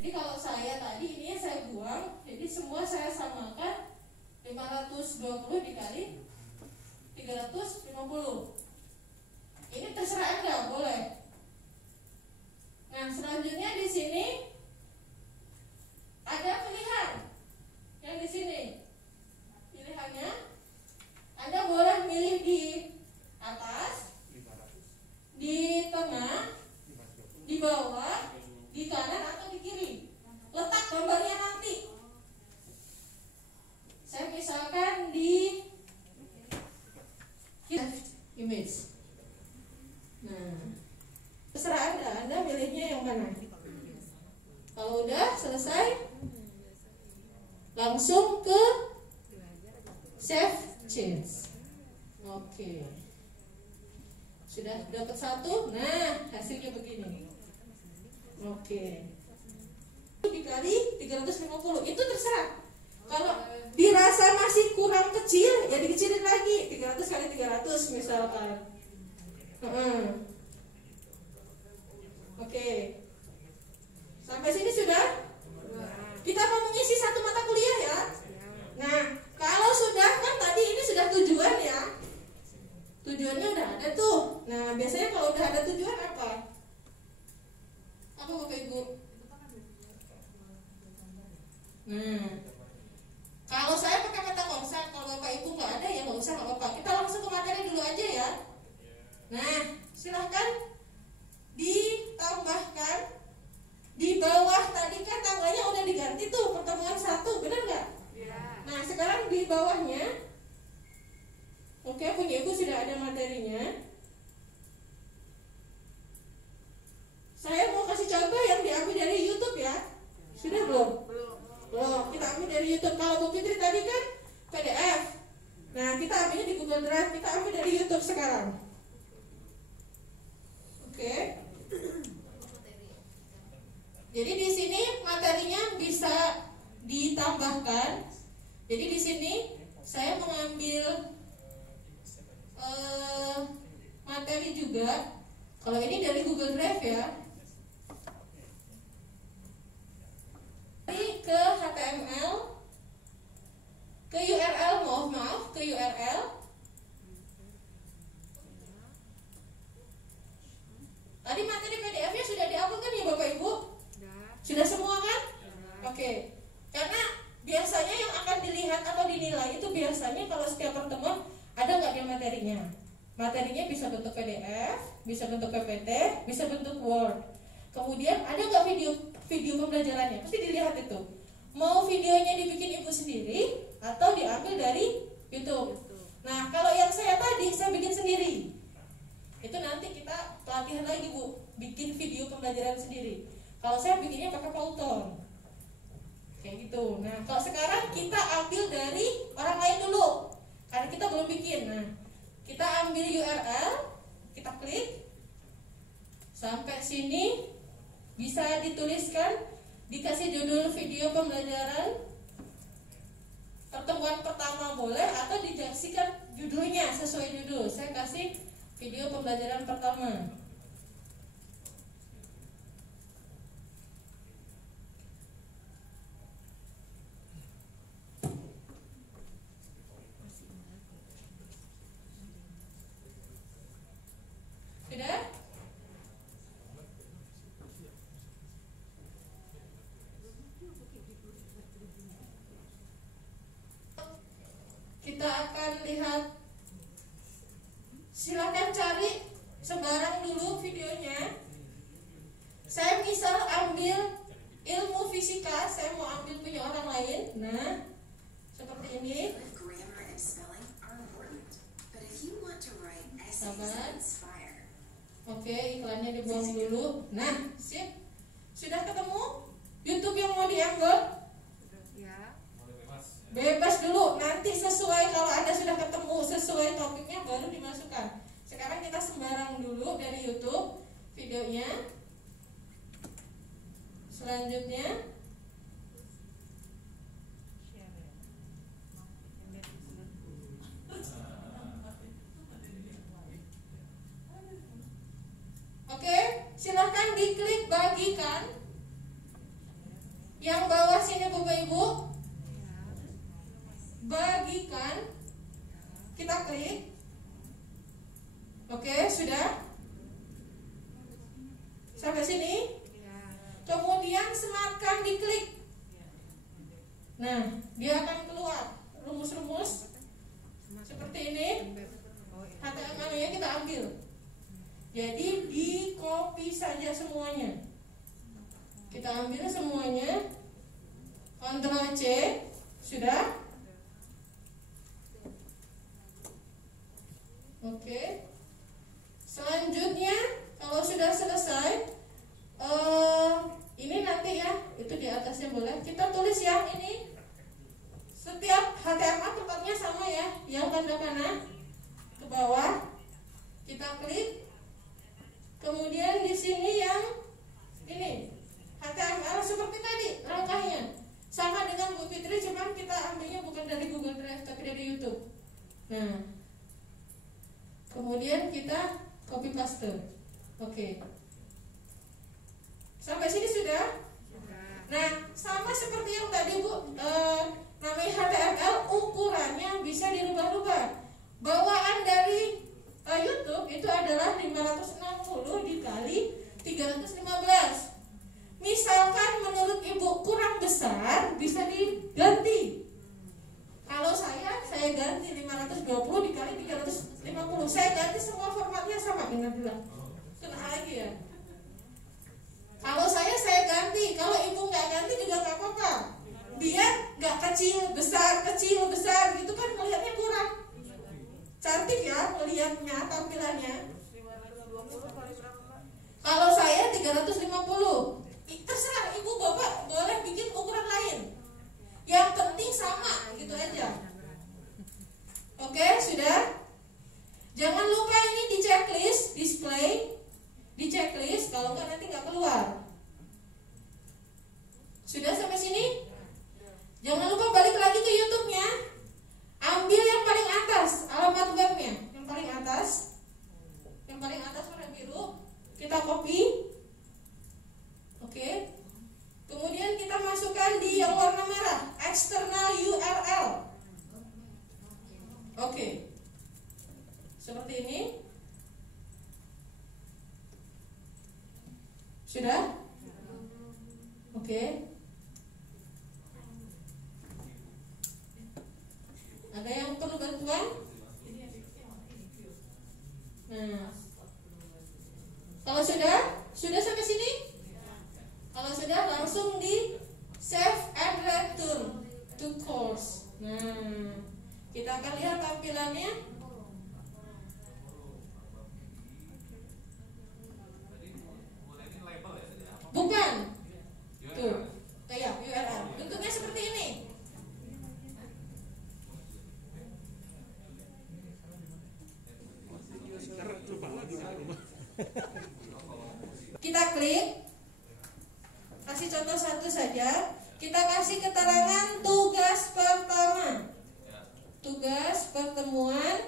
Jadi kalau saya tadi ini saya buang, jadi semua saya samakan 520 dikali 350. Ini terserah Anda, boleh. Nah, selanjutnya di sini ada pilihan. Yang di sini pilihannya Anda boleh milih di atas, di tengah, di bawah, di kanan atau di kiri. Letak gambarnya nanti. Saya misalkan di image. Nah, terserah Anda milihnya yang mana. Kalau udah selesai, langsung ke save change. Oke. Sudah dapat satu. Nah, hasilnya begini. Oke. Dikali 350 itu terserah. Kalau dirasa masih kurang kecil, ya dikecilin lagi 300 kali 300 misalkan. Oke. Sampai sini sudah? Kita mau mengisi satu mata kuliah ya. Nah, kalau sudah kan tadi ini sudah tujuan ya. Tujuannya udah ada tuh. Nah, biasanya kalau udah ada tujuan apa? Apa Bapak Ibu? Nah, kalau saya pakai peta konsep, kalau Bapak Ibu nggak ada ya nggak usah, nggak apa-apa. Kita langsung ke materi dulu aja ya. Nah, silahkan ditambahkan di bawah. Tadi kan tanggalnya udah diganti tuh, pertemuan 1, benar nggak? Ya. Nah, sekarang di bawahnya, oke, punya Ibu sudah ada materinya. Saya mau kasih contoh yang diambil dari YouTube ya. Sudah belum? Belum. Kita ambil dari YouTube. Kalau Bu Fitri tadi kan PDF. Nah, kita ambilnya di Google Drive. Kita ambil dari YouTube sekarang. Oke. Jadi di sini materinya bisa ditambahkan. Jadi di sini saya mengambil materi juga. Kalau ini dari Google Drive ya. Ini ke HTML, ke URL, maaf, ke URL. Tadi materi PDF-nya sudah di-upload kan ya Bapak Ibu? Sudah semua kan? Oke. Karena biasanya yang akan dilihat atau dinilai itu biasanya kalau setiap pertemuan ada nggak dia materinya. Materinya bisa bentuk PDF, bisa bentuk PPT, bisa bentuk Word. Kemudian ada nggak video pembelajarannya? Pasti dilihat itu. Mau videonya dibikin Ibu sendiri atau diambil dari YouTube. Nah, kalau yang saya tadi saya bikin sendiri. Itu nanti kita pelatihan lagi Bu, bikin video pembelajaran sendiri. Kalau saya bikinnya pakai Pauton, kayak gitu. Nah, kalau sekarang kita ambil dari orang lain dulu, karena kita belum bikin. Nah, kita ambil URL, kita klik, sampai sini bisa dituliskan, dikasih judul video pembelajaran pertemuan pertama boleh, atau dikasihkan judulnya sesuai judul. Saya kasih video pembelajaran pertama. Sudah? Kita akan lihat. Silakan cari sembarang dulu videonya. Saya misal ambil ilmu fisika, saya mau ambil punya orang lain. Nah, seperti ini. Sabar. Oke, iklannya dibuang dulu. Nah, sip. Sudah ketemu YouTube yang mau diambil? Bebas dulu, nanti sesuai, kalau Anda sudah ketemu sesuai topiknya baru dimasukkan. Sekarang kita sembarang dulu dari YouTube videonya. Selanjutnya oke, silahkan diklik bagikan. Yang bawah sini Bapak Ibu, bagikan, kita klik. Oke, sudah sampai sini. Kemudian sematkan diklik. Nah, dia akan keluar rumus-rumus seperti ini. HTML-nya kita ambil. Jadi di copy saja semuanya. Kita ambil semuanya. Ctrl C. Sudah? Oke. Selanjutnya, kalau sudah selesai, ini nanti ya, itu di atasnya boleh. Kita tulis yang ini. Setiap HTML tempatnya sama ya. Yang tanda panah ke bawah. Kita klik. Kemudian di sini yang ini HTML seperti tadi langkahnya. Sama dengan Bu Fitri, cuman kita ambilnya bukan dari Google Drive tapi dari YouTube. Nah, kemudian kita copy paste. Oke. Sampai sini sudah? Nah, sama seperti yang tadi Bu, namanya HTML, ukurannya bisa dirubah-rubah. Bawaan dari YouTube itu adalah 560 dikali 315. Misalkan menurut Ibu kurang besar, bisa diganti. Kalau saya ganti 520 dikali 350. Saya ganti semua formatnya sama. Ingat dulu. Kena lagi ya. Kalau saya ganti. Kalau Ibu nggak ganti juga nggak apa-apa. Biar nggak kecil besar gitu kan melihatnya kurang cantik ya melihatnya tampilannya. Kalau saya 350. Terserah Ibu Bapak boleh bikin ukuran lain. Yang penting sama gitu aja. Oke, sudah? Jangan lupa ini di checklist, display di checklist, kalau enggak nanti nggak keluar. Sudah sampai sini? Jangan lupa balik lagi ke YouTube-nya. Ambil yang paling atas, alamat webnya, yang paling atas. Yang paling atas warna biru, kita copy. Oke. Kemudian kita masukkan di yang warna merah, external URL. Oke. Seperti ini. Sudah? Oke. Ada yang perlu bantuan? Nah, kalau sudah sampai sini? Kalau sudah langsung di save and return to course. Nah, kita akan lihat tampilannya. Bukan. Tuh, kayak URL. Bentuknya seperti ini. Kita klik. Kasih contoh satu saja. Kita kasih keterangan tugas pertama. Tugas pertemuan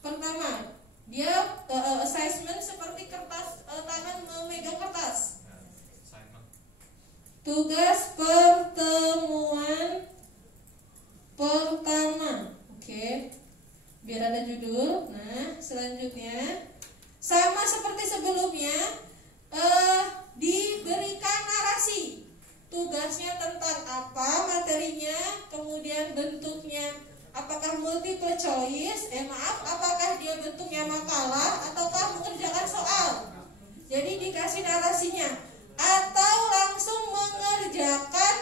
pertama. Dia assessment seperti kertas, tangan memegang kertas. Tugas pertemuan pertama. Oke. Biar ada judul. Nah, selanjutnya sama seperti sebelumnya, diberikan narasi. Tugasnya tentang apa, materinya, kemudian bentuknya, apakah multiple choice, apakah dia bentuknya makalah ataukah mengerjakan soal. Jadi dikasih narasinya, atau langsung mengerjakan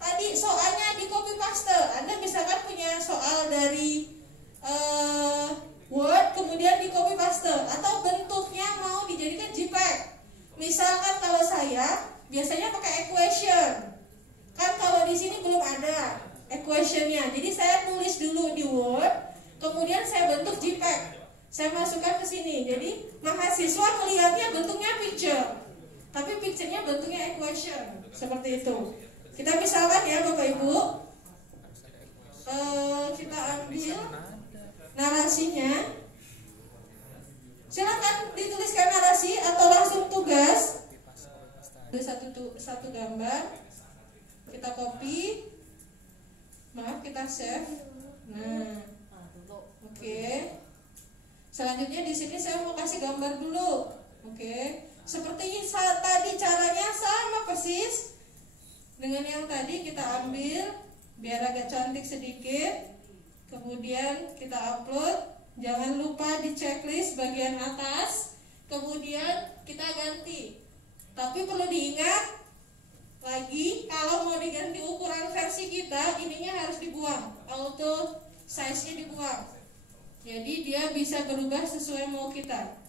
tadi soalnya di copy paste. Anda misalkan punya soal dari Word, kemudian di copy paste, atau bentuknya mau dijadikan JPEG. Misalkan kalau saya biasanya pakai equation, kan kalau di sini belum ada equationnya, jadi saya tulis dulu di Word, kemudian saya bentuk JPEG, saya masukkan ke sini. Jadi mahasiswa melihatnya bentuknya picture, tapi picture-nya bentuknya equation, seperti itu. Kita misalkan ya Bapak Ibu, kita ambil narasinya. Silakan dituliskan narasi atau langsung tugas. Ada satu gambar, kita copy, kita save. Nah, oke. Selanjutnya di sini saya mau kasih gambar dulu. Oke. Seperti tadi caranya sama persis dengan yang tadi. Kita ambil biar agak cantik sedikit, kemudian kita upload. Jangan lupa di checklist bagian atas, kemudian kita ganti. Tapi perlu diingat lagi, kalau mau diganti ukuran versi kita, ininya harus dibuang, auto size-nya dibuang. Jadi dia bisa berubah sesuai mau kita.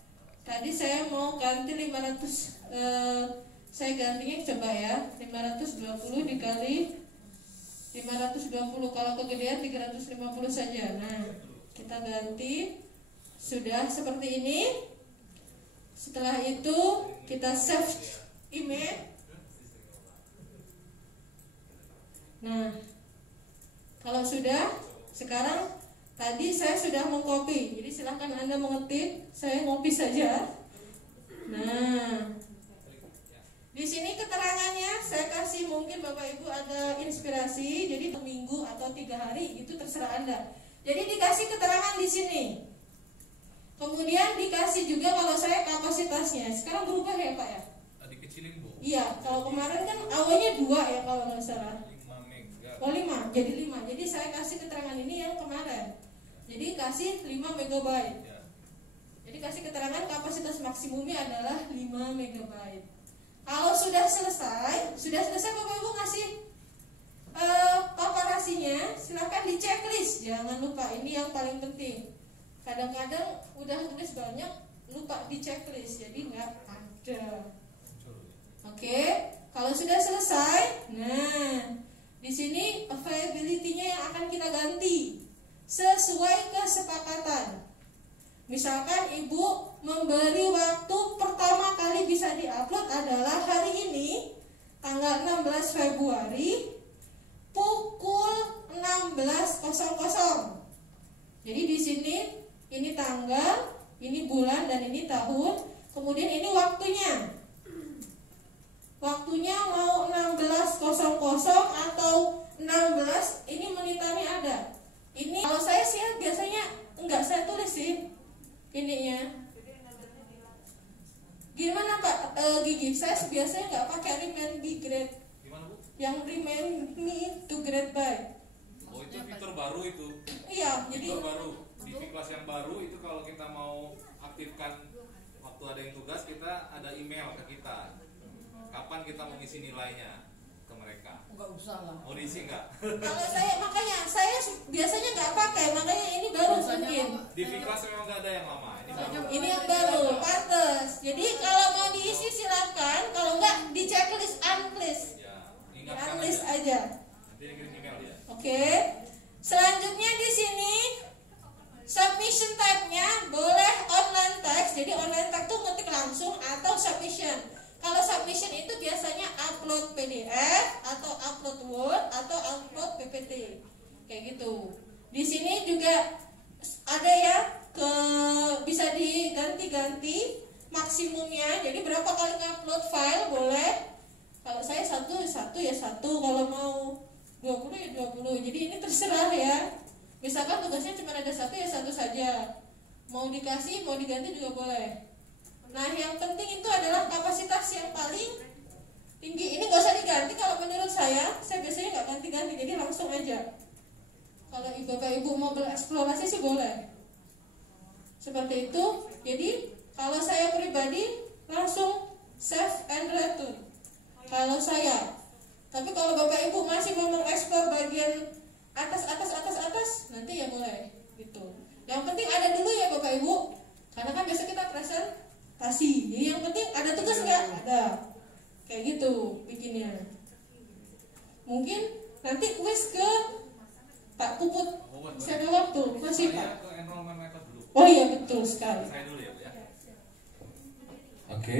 Tadi saya mau ganti 500, saya gantinya coba ya, 520 dikali 520, kalau kegedean 350 saja. Nah, kita ganti, sudah seperti ini. Setelah itu kita save image. Nah, kalau sudah, sekarang tadi saya sudah mengcopy. Jadi silahkan Anda mengetik, saya ngopi saja. Nah, di sini keterangannya saya kasih, mungkin Bapak Ibu ada inspirasi. Jadi minggu atau 3 hari itu terserah Anda. Jadi dikasih keterangan di sini. Kemudian dikasih juga kalau saya kapasitasnya. Sekarang berubah ya Pak ya? Tadi kecilin Bu. Iya, kalau kemarin kan awalnya 2 ya kalau nggak salah. 5 mega. Oh 5, jadi 5. Jadi saya kasih keterangan ini yang kemarin. Jadi kasih 5 megabyte. Ya. Jadi kasih keterangan kapasitas maksimumnya adalah 5 megabyte. Kalau sudah selesai Bapak Ibu kasih komparasinya, silahkan di checklist. Jangan lupa, ini yang paling penting. Kadang-kadang udah tulis banyak, lupa di checklist, jadi nggak ada. Oke, kalau sudah selesai, nah di sini availability-nya yang akan kita ganti sesuai kesepakatan. Misalkan Ibu memberi waktu pertama kali bisa diupload adalah hari ini, tanggal 16 Februari pukul 16.00. Jadi di sini ini tanggal, ini bulan, dan ini tahun. Kemudian ini waktunya. Waktunya mau 16.00 atau 16, ini monitornya ada. Ini kalau saya sih biasanya enggak saya tulis sih ininya. Gimana Pak Gigi? Saya biasanya nggak pakai remain be grade. Gimana Bu? Yang remain me to grade by. Oh itu fitur baru itu. Iya, jadi Fitur baru. Di kelas yang baru itu kalau kita mau aktifkan waktu ada yang tugas, kita ada email ke kita. Kapan kita mau ngisi nilainya ke mereka? Enggak usah lah. Mau diisi nggak? kalau makanya saya biasanya nggak pakai, makanya ini baru mungkin. Di kelas memang nggak ada yang lama. Ini baru. Ini yang baru, pantes. Jadi kalau mau diisi silakan, kalau nggak di checklist unlist. Ya, ingatkan Unlist aja. aja. Nanti kirim email ya. Oke. Selanjutnya di sini submission type-nya boleh online text. Jadi online text tuh ngetik langsung atau submission. Kalau submission itu biasanya upload PDF atau upload Word atau upload PPT. Kayak gitu. Di sini juga ada ya bisa diganti-ganti maksimumnya. Jadi berapa kali ngupload file boleh. Kalau saya satu ya satu, kalau mau 20 ya 20. Jadi ini terserah ya. Misalkan tugasnya cuma ada satu ya satu saja. Mau dikasih, mau diganti juga boleh. Nah yang penting itu adalah kapasitas yang paling tinggi. Ini gak usah diganti kalau menurut saya biasanya nggak ganti-ganti, jadi langsung aja. Kalau Bapak Ibu mau bereksplorasi sih boleh. Seperti itu. Jadi kalau saya pribadi langsung save and return. Kalau saya. Tapi kalau Bapak Ibu masih mau mengeksplor bagian atas, nanti ya boleh gitu. Yang penting ada dulu ya Bapak Ibu. Karena kan biasa kita presentasi. Jadi yang penting ada tugas nggak? Ada. Kayak gitu bikinnya. Mungkin nanti kuis ke Pak Puput. Saya ada waktu. Masih Pak. Ke enrollment method dulu. Oh iya betul sekali. Saya dulu ya Bu ya. Oke.